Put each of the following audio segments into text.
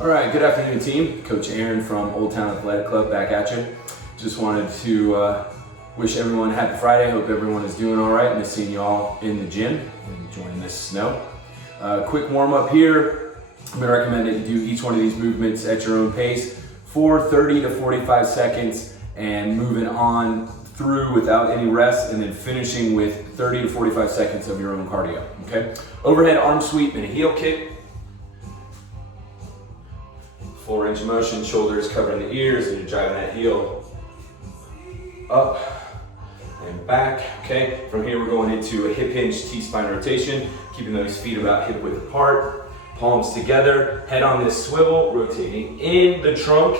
All right, good afternoon team. Coach Aaron from Old Town Athletic Club back at you. Just wanted to wish everyone happy Friday. Hope everyone is doing all right. Miss seeing you all in the gym and enjoying this snow. Quick warm up here. I'm gonna recommend that you do each one of these movements at your own pace for 30 to 45 seconds and moving on through without any rest, and then finishing with 30 to 45 seconds of your own cardio, okay? Overhead arm sweep and a heel kick. Full range of motion, shoulders covering the ears, and you're driving that heel up and back, okay? From here, we're going into a hip hinge T-spine rotation, keeping those feet about hip width apart, palms together, head on this swivel, rotating in the trunk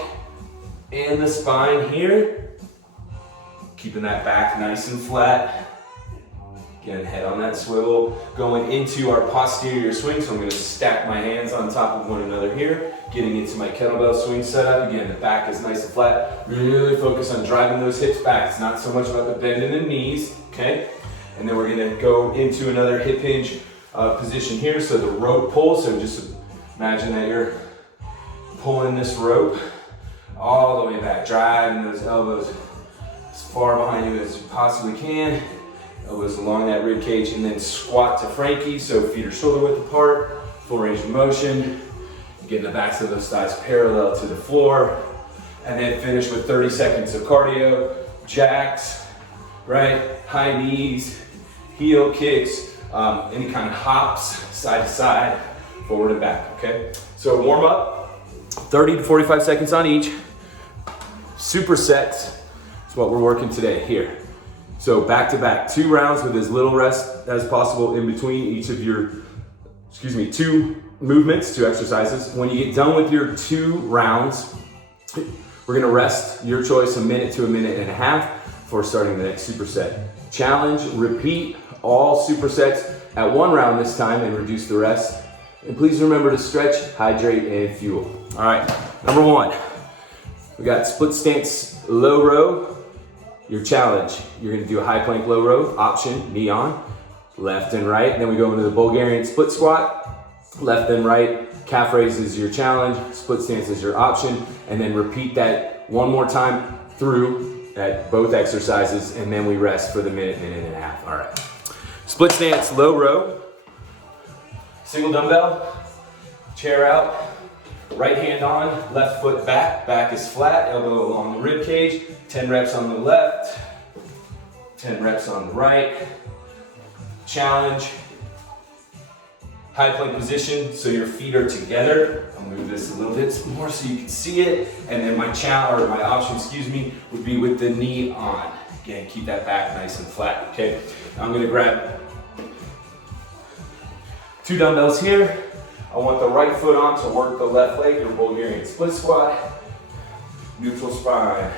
and the spine here, keeping that back nice and flat. Again, head on that swivel, going into our posterior swing. So I'm gonna stack my hands on top of one another here, getting into my kettlebell swing setup. Again, the back is nice and flat. Really focus on driving those hips back. It's not so much about the bend in the knees, okay? And then we're gonna go into another hip hinge position here. So the rope pull, so just imagine that you're pulling this rope all the way back, driving those elbows as far behind you as you possibly can. Elbows along that rib cage, and then squat to Frankie, so feet are shoulder width apart, full range of motion, getting the backs of those thighs parallel to the floor, and then finish with 30 seconds of cardio, jacks, right, high knees, heel kicks, any kind of hops, side to side, forward and back, okay? So warm up, 30 to 45 seconds on each. Supersets is what we're working today here. So back to back, 2 rounds with as little rest as possible in between each of your, 2 movements, 2 exercises. When you get done with your 2 rounds, we're gonna rest, your choice, a minute to a minute and a half before starting the next superset. Challenge, repeat all supersets at 1 round this time and reduce the rest. And please remember to stretch, hydrate, and fuel. All right, number 1, we got split stance low row. Your challenge, you're gonna do a high plank low row, option, knee on, left and right. Then we go into the Bulgarian split squat, left and right. Calf raise is your challenge, split stance is your option, and then repeat that 1 more time through at both exercises, and then we rest for the minute and a half. All right. Split stance low row, single dumbbell, chair out, right hand on, left foot back, back is flat, elbow along the rib cage, 10 reps on the left, 10 reps on the right. Challenge, high plank position, so your feet are together. I'll move this a little bit more so you can see it. And then my option, would be with the knee on. Again, keep that back nice and flat, okay? I'm gonna grab 2 dumbbells here. I want the right foot on to work the left leg, your Bulgarian split squat. Neutral spine,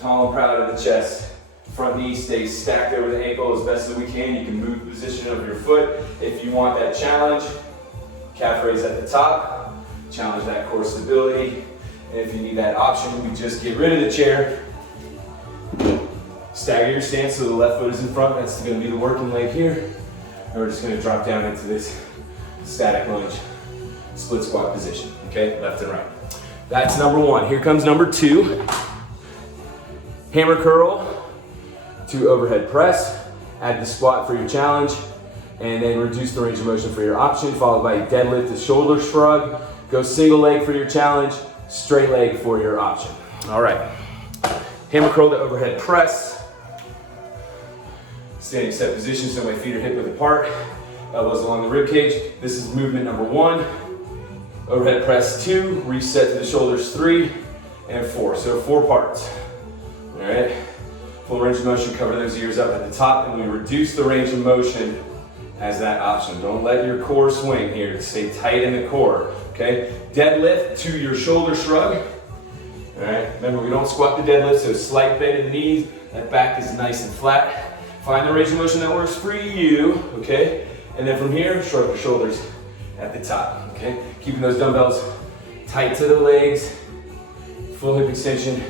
tall and proud of the chest. Front knee stays stacked over the ankle as best as we can. You can move the position of your foot if you want that challenge. Calf raise at the top, challenge that core stability. And if you need that option, we just get rid of the chair. Stagger your stance so the left foot is in front. That's gonna be the working leg here. And we're just gonna drop down into this static lunge, split squat position, okay? Left and right. That's number 1. Here comes number 2. Hammer curl to overhead press. Add the squat for your challenge, and then reduce the range of motion for your option, followed by deadlift to shoulder shrug. Go single leg for your challenge, straight leg for your option. All right. Hammer curl to overhead press. Standing set position so my feet are hip width apart. Elbows along the rib cage. This is movement number 1. Overhead press 2, reset to the shoulders 3, and 4. So 4 parts. All right. Full range of motion, cover those ears up at the top, and we reduce the range of motion as that option. Don't let your core swing here. Stay tight in the core, okay? Deadlift to your shoulder shrug. All right. Remember, we don't squat the deadlift, so slight bend in the knees. That back is nice and flat. Find the range of motion that works for you, okay? And then from here, shrug the shoulders at the top, okay? Keeping those dumbbells tight to the legs, full hip extension,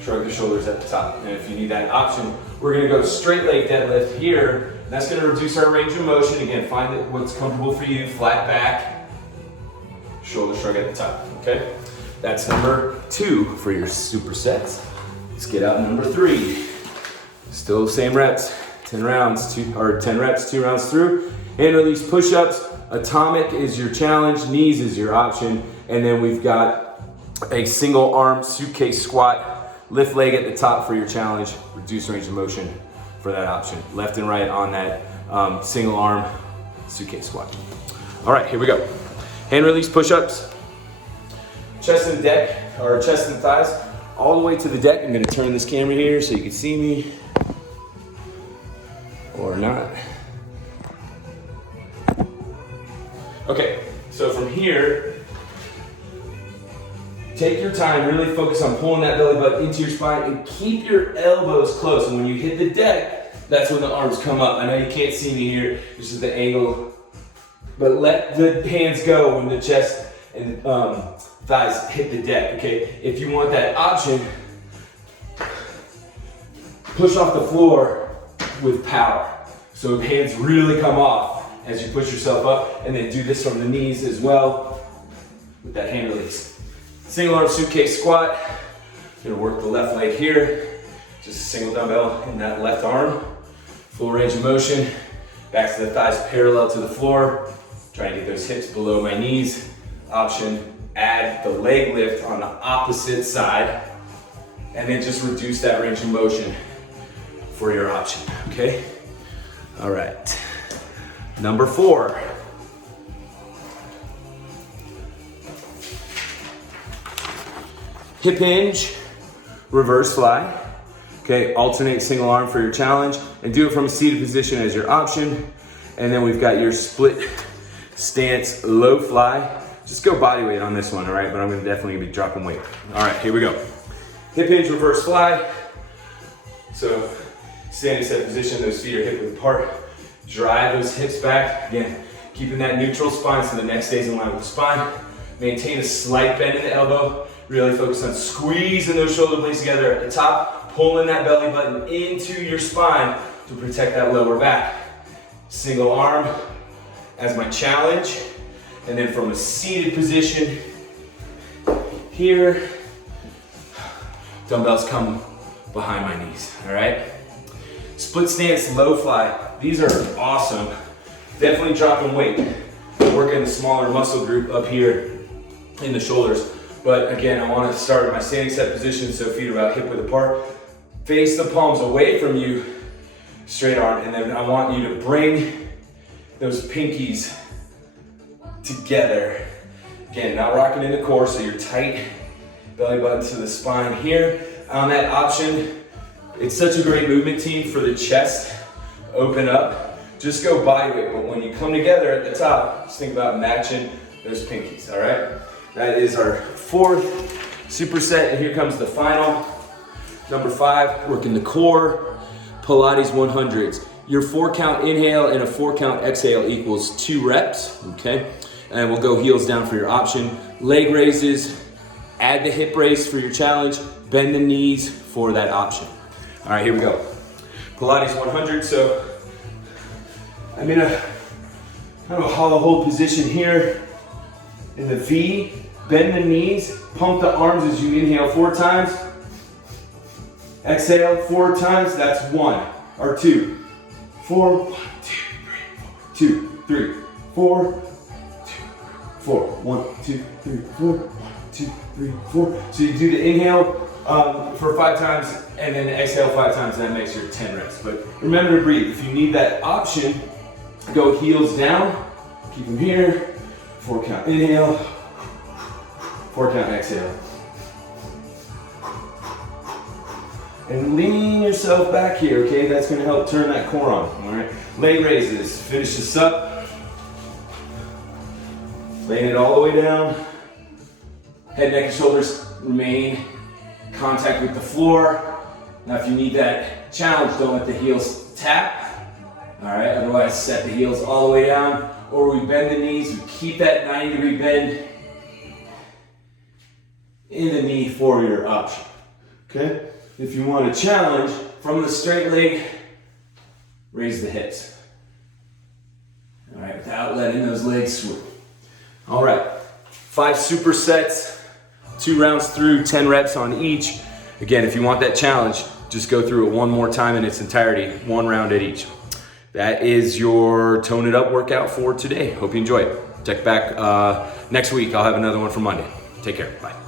shrug the shoulders at the top. And if you need that option, we're gonna go straight leg deadlift here. That's gonna reduce our range of motion. Again, find what's comfortable for you, flat back, shoulder shrug shrug at the top, okay? That's number 2 for your supersets. Let's get out number 3. Still same reps, 10 reps, 2 rounds through. Hand release push-ups. Atomic is your challenge, knees is your option, and then we've got a single arm suitcase squat, lift leg at the top for your challenge, reduce range of motion for that option. Left and right on that single arm suitcase squat. All right, here we go. Hand release push-ups, chest and deck, or chest and thighs, all the way to the deck. I'm gonna turn this camera here so you can see me, or not. Okay, so from here, take your time, really focus on pulling that belly button into your spine and keep your elbows close. And when you hit the deck, that's when the arms come up. I know you can't see me here, this is the angle, but let the hands go when the chest and thighs hit the deck, okay? If you want that option, push off the floor with power. So hands really come off as you push yourself up, and then do this from the knees as well with that hand release. Single arm suitcase squat. Gonna work the left leg here. Just a single dumbbell in that left arm. Full range of motion. Back to the thighs parallel to the floor. Trying to get those hips below my knees. Option, add the leg lift on the opposite side, and then just reduce that range of motion for your option, okay? All right. Number 4. Hip hinge, reverse fly. Okay, alternate single arm for your challenge and do it from a seated position as your option. And then we've got your split stance low fly. Just go body weight on this one, all right? But I'm gonna definitely be dropping weight. All right, here we go. Hip hinge, reverse fly. So standing set position, those feet are hip width apart. Drive those hips back. Again, keeping that neutral spine so the neck stays in line with the spine. Maintain a slight bend in the elbow. Really focus on squeezing those shoulder blades together at the top, pulling that belly button into your spine to protect that lower back. Single arm as my challenge. And then from a seated position here, dumbbells come behind my knees, all right? Split stance, low fly. These are awesome. Definitely dropping weight. Working the smaller muscle group up here in the shoulders. But again, I want to start in my standing set position, so feet are about hip width apart. Face the palms away from you, straight arm, and then I want you to bring those pinkies together. Again, not rocking in the core, so you're tight. Belly button to the spine here. On that option, it's such a great movement team for the chest. Open up, just go body weight, but when you come together at the top, just think about matching those pinkies, all right? That is our 4th superset, and here comes the final. Number 5, working the core, Pilates 100s. Your 4 count inhale and a 4 count exhale equals 2 reps, okay? And we'll go heels down for your option. Leg raises, add the hip raise for your challenge, bend the knees for that option. All right, here we go. Pilates 100, so I'm in a kind of a hollow hold position here in the V. Bend the knees, pump the arms as you inhale 4 times. Exhale 4 times, that's 1 or 2. 4, 1, 2, 3, 4. 2, 3, 4, 2, 4. 1, 2, 3, 4. 1, 2, 3, 4. So you do the inhale for 5 times and then exhale 5 times, and that makes your 10 reps. But remember to breathe. If you need that option, go heels down, keep them here. 4 count inhale, 4 count exhale. And lean yourself back here, okay? That's gonna help turn that core on, all right? Leg raises, finish this up. Laying it all the way down. Head, neck, and shoulders remain contact with the floor. Now if you need that challenge, don't let the heels tap. All right, otherwise set the heels all the way down, or we bend the knees, we keep that 90-degree bend in the knee for your option, okay? If you want a challenge from the straight leg, raise the hips. All right, without letting those legs swoop. All right, 5 supersets, 2 rounds through, 10 reps on each. Again, if you want that challenge, just go through it one more time in its entirety, 1 round at each. That is your Tone It Up workout for today. Hope you enjoy it. Check back next week. I'll have another one for Monday. Take care. Bye.